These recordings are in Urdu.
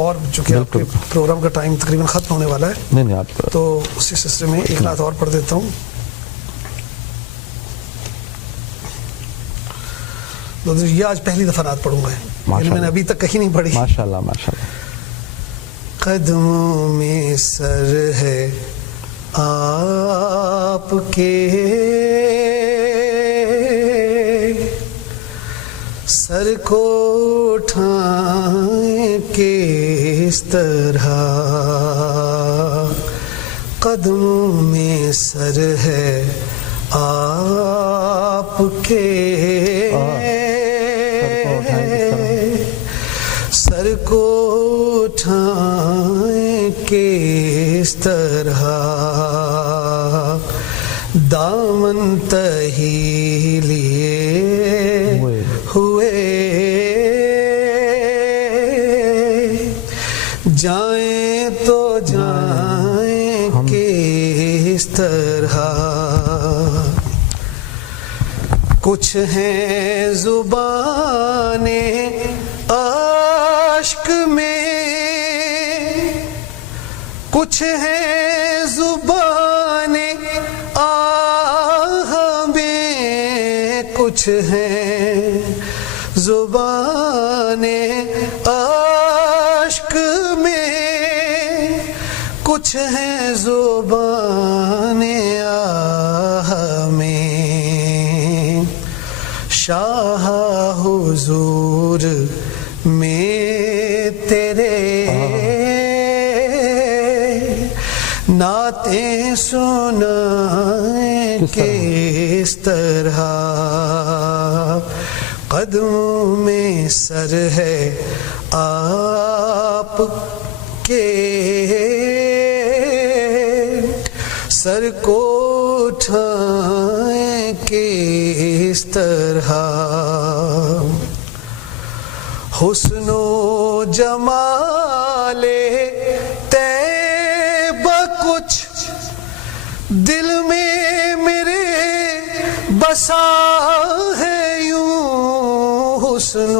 اور چونکہ آپ کے پروگرام کا ٹائم تقریباً ختم ہونے والا ہے, نہیں آپ تو اسی سلسلے میں ایک رات اور پڑھ دیتا ہوں. یہ آج پہلی دفعہ رات پڑھوں گا, یعنی میں نے ابھی تک کہیں نہیں پڑھی. ماشاءاللہ ماشاءاللہ. قدموں میں سر ہے آپ کے, سر کو اٹھائیں کس طرح, قدموں میں سر ہے آپ کے, سر کو اٹھائیں کس طرح, دامن تہی لیے ہوئے جائیں تو جائیں کس طرح, کچھ ہیں زبانیں عشق میں, کچھ ہیں زبانیں آہ میں, کچھ ہیں زبانیں عشق میں, کچھ ہیں زبانیں آہ میں, شاہ حضور میں تیرے نعتیں سنائیں کس طرح, قدموں میں سر ہے آپ کے, سر کو اٹھائیں کس طرح, حسن و جمال طیب کچھ دل میں میرے بسا ہے یوں, حسن و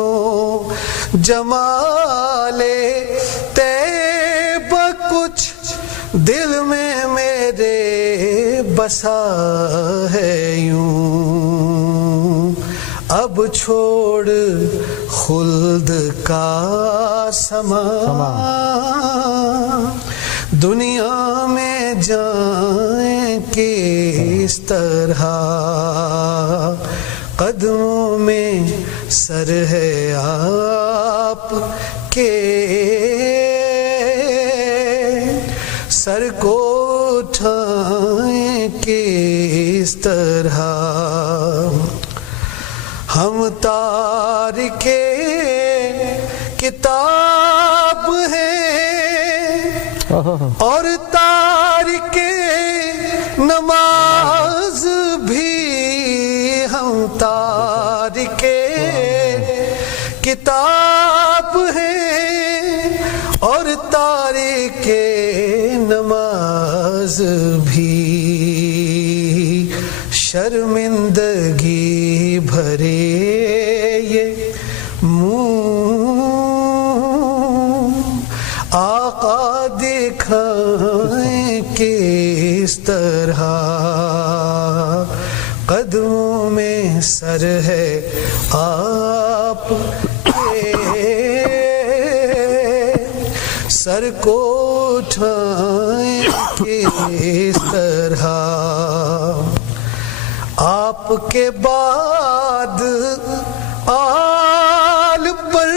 جمال طیب کچھ دل میں میرے بسا ہے یوں, اب چھوڑ خلد کا سما دنیا میں جائیں کس طرح, قدموں میں سر ہے آپ کے, سر کو اٹھائیں کس طرح, ہم تارکے کتاب ہیں اور تارکے نماز بھی, ہم تارکے کتاب ہیں اور تارکے نماز بھی, شرمندگی بھرے یہ منہ آقا دکھائیں کس طرح, قدموں میں سر ہے آپ کے, سر کو اٹھائیں کس طرح, آپ کے بعد آل پر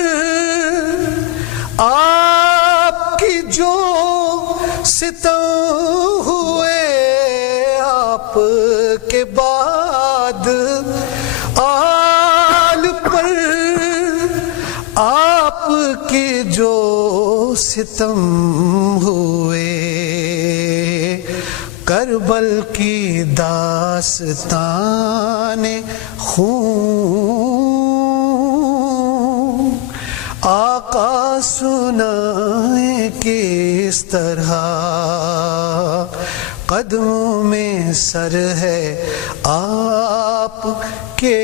آپ کی جو ستم ہوئے, آپ کے بعد آل پر آپ کی جو ستم ہوئے, کربل کی داستان خون آقا سنائیں کس طرح, قدموں میں سر ہے آپ کے,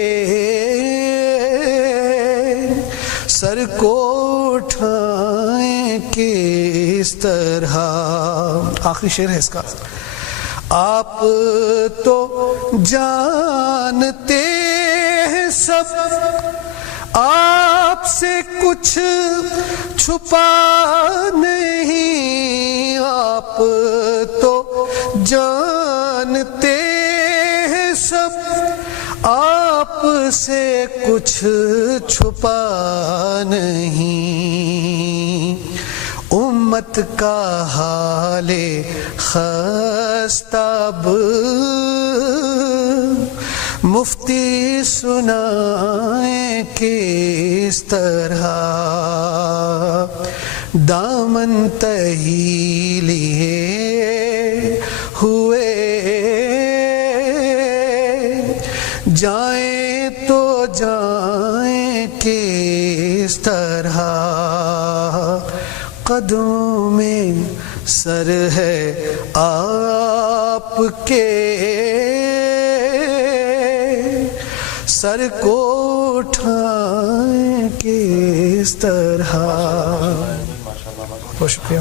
سر کو اٹھائیں کس طرح. آخری شعر ہے اس کا. آپ تو جانتے ہیں سب آپ سے کچھ چھپا نہیں. آپ تو جانتے ہیں سب آپ سے کچھ چھپا نہیں. امت کا حال خستہ اب مفتی سنائیں کس طرح. دامن تہی لیے ہوئے جائیں تو جائیں کس طرح. قدموں میں سر ہے آپ کے سر کو اٹھائیں کس طرح. بہت شکریہ.